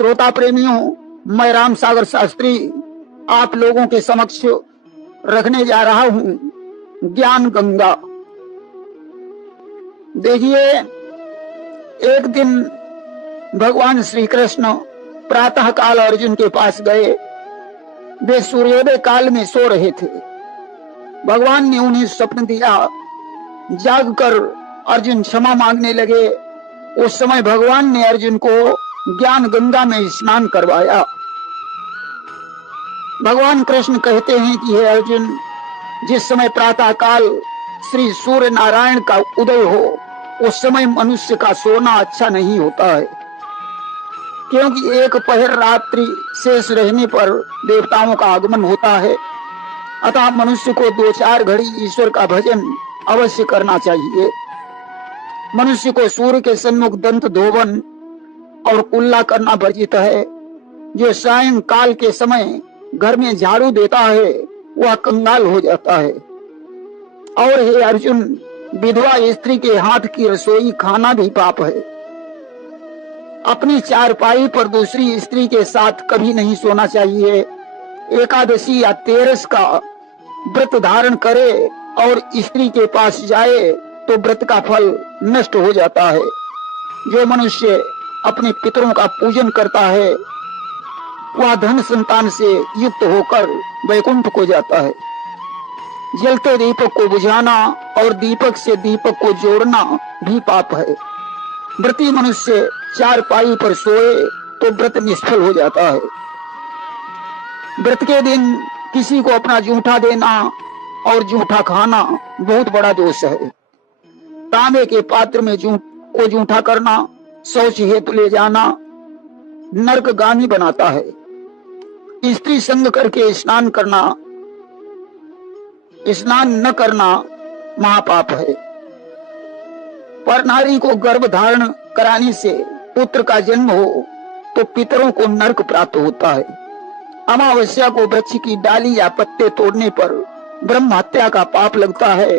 श्रोता प्रेमियों, मैं राम सागर शास्त्री आप लोगों के समक्ष रखने जा रहा हूं ज्ञान गंगा। देखिए, एक दिन भगवान श्री कृष्ण प्रातः काल अर्जुन के पास गए। वे सूर्योदय काल में सो रहे थे। भगवान ने उन्हें स्वप्न दिया। जागकर अर्जुन क्षमा मांगने लगे। उस समय भगवान ने अर्जुन को ज्ञान गंगा में स्नान करवाया। भगवान कृष्ण कहते हैं कि हे अर्जुन, जिस समय प्रातः काल श्री सूर्य नारायण का उदय हो, उस समय मनुष्य का सोना अच्छा नहीं होता है, क्योंकि एक पहर रात्रि शेष रहने पर देवताओं का आगमन होता है। अतः मनुष्य को 2-4 घड़ी ईश्वर का भजन अवश्य करना चाहिए। मनुष्य को सूर्य के सन्मुख दंत धोवन और कुल्ला करना वर्जित है। जो सायं काल के समय घर में झाड़ू देता है वह कंगाल हो जाता है। और हे अर्जुन, विधवा स्त्री के हाथ की रसोई खाना भी पाप है। अपनी चारपाई पर दूसरी स्त्री के साथ कभी नहीं सोना चाहिए। एकादशी या तेरस का व्रत धारण करे और स्त्री के पास जाए तो व्रत का फल नष्ट हो जाता है। जो मनुष्य अपने पितरों का पूजन करता है वह धन संतान से युक्त होकर वैकुंठ को जाता है। जलते दीपक को बुझाना और दीपक से दीपक को जोड़ना भी पाप है। व्रती मनुष्य चारपाई पर सोए तो व्रत निष्फल हो जाता है। व्रत के दिन किसी को अपना जूठा देना और जूठा खाना बहुत बड़ा दोष है। तांबे के पात्र में जूठा करना, शौच हेतु ले जाना नरकगामी बनाता है। स्त्री संग करके स्नान न करना महापाप है। पर नारी को गर्भ धारण कराने से पुत्र का जन्म हो तो पितरों को नरक प्राप्त होता है। अमावस्या को वृक्ष की डाली या पत्ते तोड़ने पर ब्रह्म हत्या का पाप लगता है।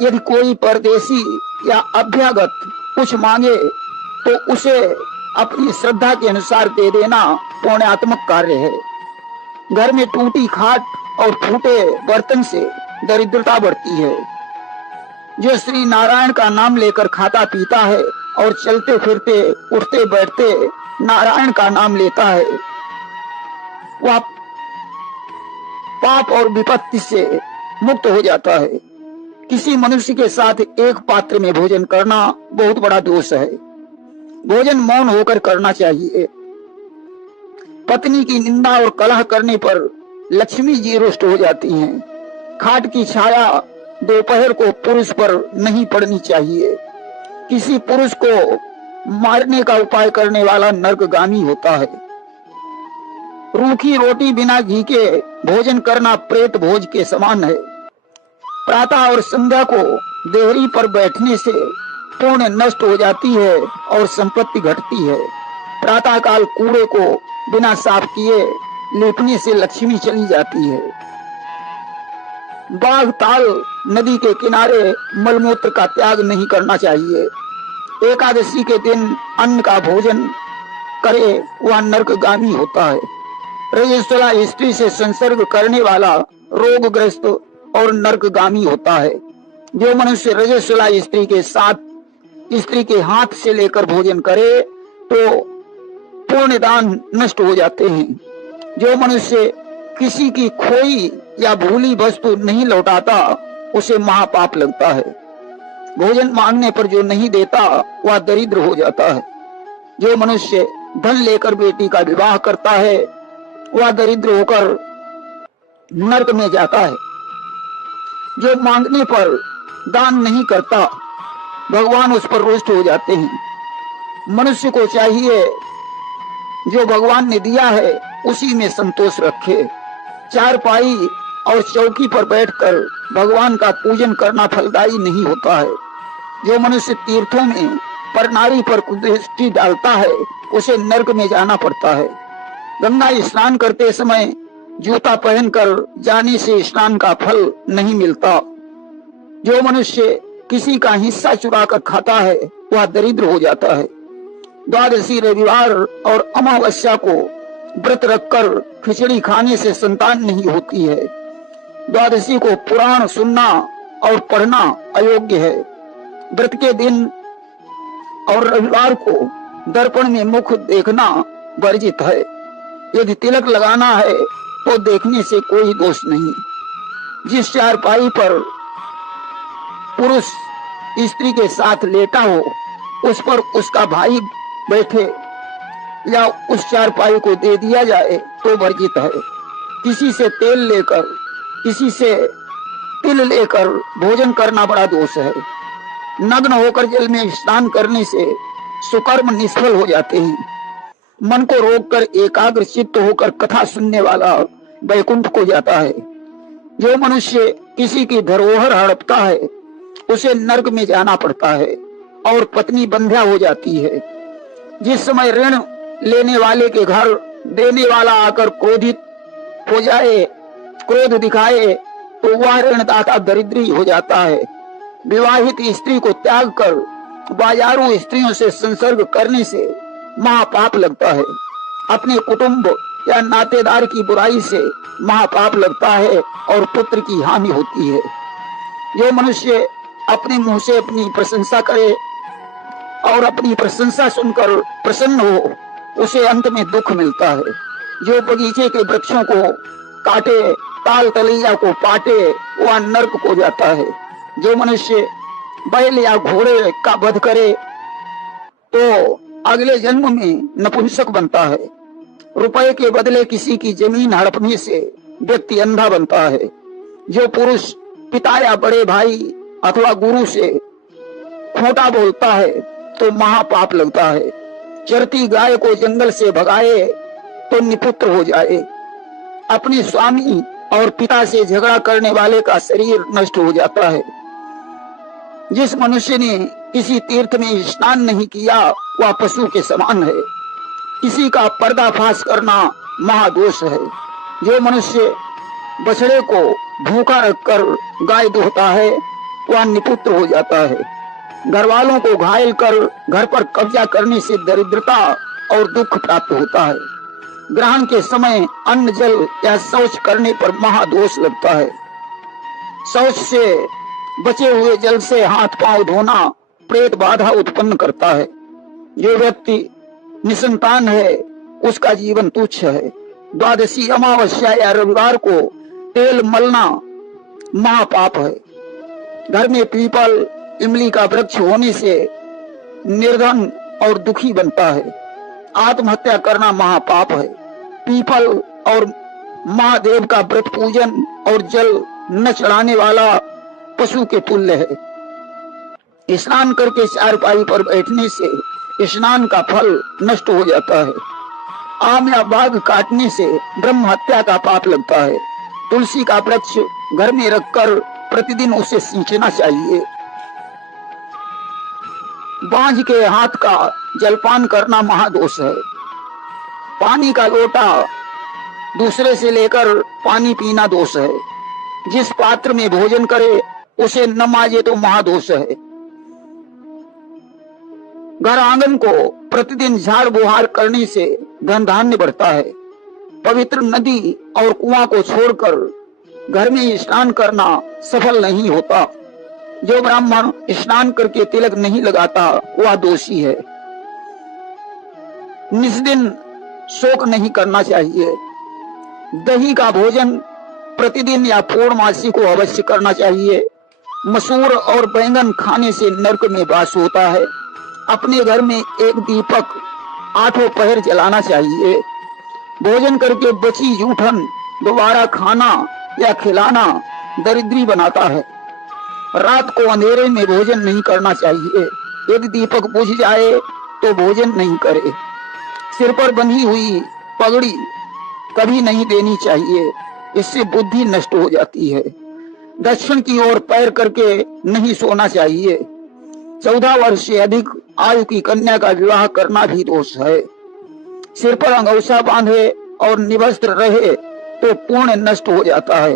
यदि कोई परदेशी या अभ्यागत कुछ मांगे तो उसे अपनी श्रद्धा के अनुसार दे देना पुण्यात्मक कार्य है। घर में टूटी खाट और फूटे बर्तन से दरिद्रता बढ़ती है। जो श्री नारायण का नाम लेकर खाता पीता है और चलते फिरते उठते बैठते नारायण का नाम लेता है, वह पाप और विपत्ति से मुक्त हो जाता है। किसी मनुष्य के साथ एक पात्र में भोजन करना बहुत बड़ा दोष है। भोजन मौन होकर करना चाहिए। पत्नी की निंदा और कलह करने पर लक्ष्मी जी रुष्ट हो जाती हैं। खाट की छाया दोपहर को पुरुष पर नहीं पड़नी चाहिए। किसी पुरुष को मारने का उपाय करने वाला नरकगामी होता है। रूखी रोटी बिना घी के भोजन करना प्रेत भोज के समान है। प्रातः और संध्या को देहरी पर बैठने से पुण्य नष्ट हो जाती है और संपत्ति घटती है। प्रातः काल कूड़े को बिना साफ किए लेपने से लक्ष्मी चली जाती है। बाघ ताल नदी के किनारे मलमूत्र का त्याग नहीं करना चाहिए। एकादशी के दिन अन्न का भोजन करे वह नरकगामी होता है। रजस्वला स्त्री से संसर्ग करने वाला रोगग्रस्त और नरकगामी होता है। जो मनुष्य रजस्वला स्त्री के साथ स्त्री के हाथ से लेकर भोजन करे तो पुण्य दान नष्ट हो जाते हैं। जो मनुष्य किसी की खोई या भूली वस्तु नहीं लौटाता उसे महापाप लगता है। भोजन मांगने पर जो नहीं देता वह दरिद्र हो जाता है। जो मनुष्य धन लेकर बेटी का विवाह करता है वह दरिद्र होकर नरक में जाता है। जो मांगने पर दान नहीं करता भगवान उस पर रुष्ट हो जाते हैं। मनुष्य को चाहिए जो भगवान ने दिया है उसी में संतोष रखे। चारपाई और चौकी पर बैठकर भगवान का पूजन करना फलदायी नहीं होता है। जो मनुष्य तीर्थों में पर नारी पर दृष्टि डालता है उसे नरक में जाना पड़ता है। गंगा स्नान करते समय जूता पहनकर जाने से स्नान का फल नहीं मिलता। जो मनुष्य किसी का हिस्सा चुरा कर खाता है वह दरिद्र हो जाता है। द्वादशी रविवार और अमावस्या को व्रत रखकर खिचड़ी खाने से संतान नहीं होती है। द्वादशी को पुराण सुनना और पढ़ना अयोग्य है। व्रत के दिन और रविवार को दर्पण में मुख देखना वर्जित है। यदि तिलक लगाना है तो देखने से कोई दोष नहीं। जिस चारपाई पर पुरुष स्त्री के साथ लेटा हो उस पर उसका भाई बैठे या उस चारपाई को दे दिया जाए तो वर्जित है। किसी से तेल लेकर, किसी से तिल लेकर भोजन करना बड़ा दोष है। नग्न होकर जल में स्नान करने से सुकर्म निष्फल हो जाते हैं। मन को रोककर एकाग्र चित्त होकर कथा सुनने वाला वैकुंठ को जाता है। जो मनुष्य किसी की धरोहर हड़पता है उसे नरक में जाना पड़ता है और पत्नी बंध्या हो जाती है। जिस समय ऋण लेने वाले के घर देने वाला आकर क्रोधित हो जाए, क्रोध दिखाए, तो वह ऋणदाता दरिद्री हो जाता है। विवाहित स्त्री को त्याग कर बाजारू स्त्रियों से संसर्ग करने से महापाप लगता है। अपने कुटुंब या नातेदार की बुराई से महापाप लगता है और पुत्र की हानि होती है। जो मनुष्य अपने मुंह से अपनी प्रशंसा करे और अपनी प्रशंसा सुनकर प्रसन्न हो उसे अंत में दुख मिलता है। जो बगीचे के वृक्षों को काटे, ताल तलैया को पाटे, वह नरक को जाता है। जो मनुष्य बैल या घोड़े का वध करे तो अगले जन्म में नपुंसक बनता है। रुपए के बदले किसी की जमीन हड़पने से व्यक्ति अंधा बनता है। जो पुरुष पिता या बड़े भाई अथवा गुरु से खोटा बोलता है तो महापाप लगता है। चरती गाय को जंगल से भगाए तो निपुत्र हो जाए। अपने स्वामी और पिता से झगड़ा करने वाले का शरीर नष्ट हो जाता है। जिस मनुष्य ने किसी तीर्थ में स्नान नहीं किया वह पशु के समान है। किसी का पर्दाफाश करना महादोष है। जो मनुष्य बछड़े को भूखा रखकर गाय दोहता है वह निपुत्र हो जाता है। घर वालों को घायल कर घर पर कब्जा करने से दरिद्रता और दुख प्राप्त होता है। ग्रहण के समय अन्न जल या शौच करने पर महादोष लगता है। शौच से बचे हुए जल से हाथ पांव धोना प्रेत बाधा उत्पन्न करता है। जो व्यक्ति निसंतान है उसका जीवन तुच्छ है। द्वादशी अमावस्या या रविवार को तेल मलना महापाप है। घर में पीपल इमली का वृक्ष होने से निर्धन और दुखी बनता है। आत्महत्या करना महापाप है। पीपल और महादेव का व्रत पूजन और जल न चढ़ाने वाला पशु के तुल्य है। स्नान करके चारपाई पर बैठने से स्नान का फल नष्ट हो जाता है। आम या बाग काटने से ब्रह्म हत्या का पाप लगता है। तुलसी का वृक्ष घर में रखकर प्रतिदिन उसे सींचना चाहिए। बांझ के हाथ का जलपान करना महादोष है। पानी का लोटा दूसरे से लेकर पानी पीना दोष है। जिस पात्र में भोजन करे उसे न माजे तो महादोष है। घर आंगन को प्रतिदिन झाड़ बुहार करने से धन धान्य बढ़ता है। पवित्र नदी और कुआं को छोड़कर घर में स्नान करना सफल नहीं होता। जो ब्राह्मण स्नान करके तिलक नहीं लगाता वह दोषी है। निस्दिन शोक नहीं करना चाहिए। दही का भोजन प्रतिदिन या पूर्णमासी को अवश्य करना चाहिए। मसूर और बैंगन खाने से नरक में वास होता है। अपने घर में एक दीपक आठों पहर जलाना चाहिए। भोजन करके बची जूठन दोबारा खाना या खिलाना दरिद्री बनाता है। रात को अंधेरे में भोजन नहीं करना चाहिए। यदि दीपक बुझ जाए तो भोजन नहीं करे। सिर पर बंधी हुई पगड़ी कभी नहीं देनी चाहिए, इससे बुद्धि नष्ट हो जाती है। दक्षिण की ओर पैर करके नहीं सोना चाहिए। 14 वर्ष से अधिक आयु की कन्या का विवाह करना भी दोष है। सिर पर अंगौछा बांधे और निवस्त्र रहे तो पुण्य नष्ट हो जाता है।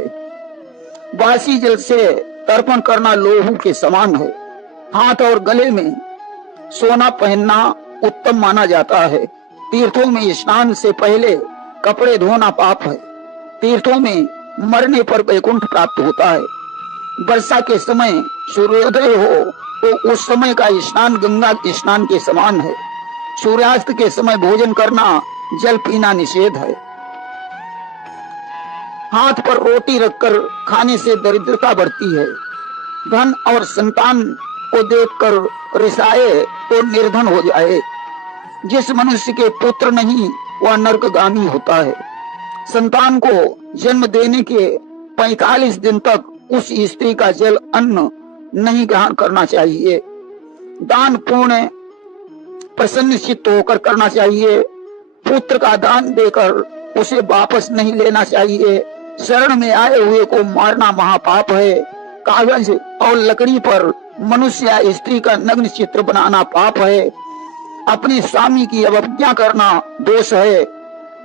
बासी जल से तर्पण करना लोहू के समान है। हाथ और गले में सोना पहनना उत्तम माना जाता है। तीर्थों में स्नान से पहले कपड़े धोना पाप है। तीर्थों में मरने पर वैकुंठ प्राप्त होता है। वर्षा के समय सूर्योदय हो तो उस समय का स्नान गंगा के स्नान के समान है। सूर्यास्त के समय भोजन करना, जल पीना निषेध है। हाथ पर रोटी रखकर खाने से दरिद्रता बढ़ती है। धन और संतान को देखकर रिसाए तो निर्धन हो जाए। जिस मनुष्य के पुत्र नहीं वह नरकगामी होता है। संतान को जन्म देने के 45 दिन तक उस स्त्री का जल अन्न नहीं ग्रहण करना चाहिए। दान पुण्य प्रसन्न चित्त होकर करना चाहिए। पुत्र का दान देकर उसे वापस नहीं लेना चाहिए। शरण में आए हुए को मारना महापाप है। कागज और लकड़ी पर मनुष्य या स्त्री का नग्न चित्र बनाना पाप है। अपने स्वामी की अवज्ञा करना दोष है।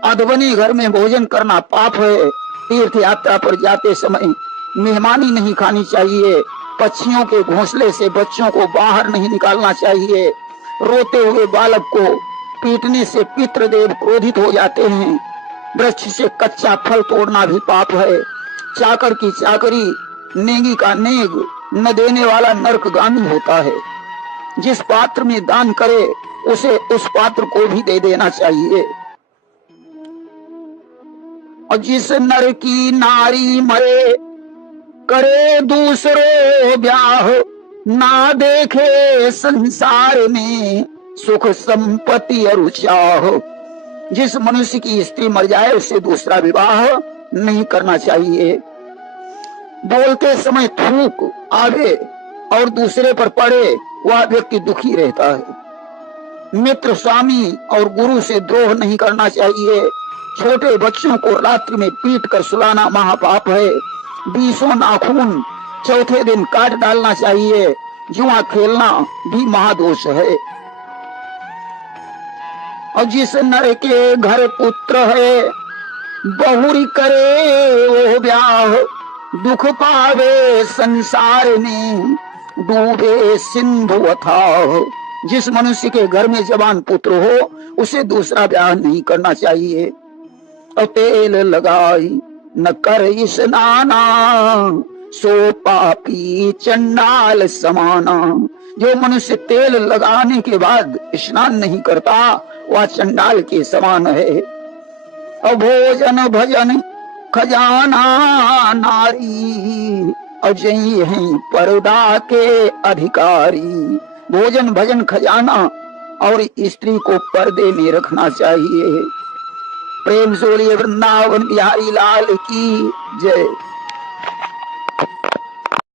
अधबने घर में भोजन करना पाप है। तीर्थ यात्रा पर जाते समय मेहमानी नहीं खानी चाहिए। पक्षियों के घोंसले से बच्चों को बाहर नहीं निकालना चाहिए। रोते हुए बालक को पीटने से पितृदेव क्रोधित हो जाते हैं। वृक्ष से कच्चा फल तोड़ना भी पाप है। चाकर की चाकरी, नेगी का नेग न देने वाला नरकगामी होता है। जिस पात्र में दान करे उसे उस पात्र को भी दे देना चाहिए। और जिस नर की नारी मरे करे दूसरो ब्याह, ना देखे संसार में सुख संपत्ति और चाह। जिस मनुष्य की स्त्री मर जाए उससे दूसरा विवाह नहीं करना चाहिए। बोलते समय थूक आवे और दूसरे पर पड़े वह व्यक्ति दुखी रहता है। मित्र, स्वामी और गुरु से द्रोह नहीं करना चाहिए। छोटे बच्चों को रात्रि में पीट कर सुलाना महापाप है। 20 नाखून चौथे दिन काट डालना चाहिए। जुआ खेलना भी महादोष है। और जिस नर के घर पुत्र है बहुरी करे वो ब्याह, दुख पावे संसार में डूबे सिंधु अथाह। जिस मनुष्य के घर में जवान पुत्र हो उसे दूसरा ब्याह नहीं करना चाहिए। और तेल लगाई न कर स्नाना, सो पापी चंडाल समाना। जो मनुष्य तेल लगाने के बाद स्नान नहीं करता वह चंडाल के समान है। और भोजन भजन खजाना नारी, और यही है पर्दा के अधिकारी। भोजन भजन खजाना और स्त्री को पर्दे में रखना चाहिए। प्रेम से बोलिए वृंदावन बिहारी लाल की जय।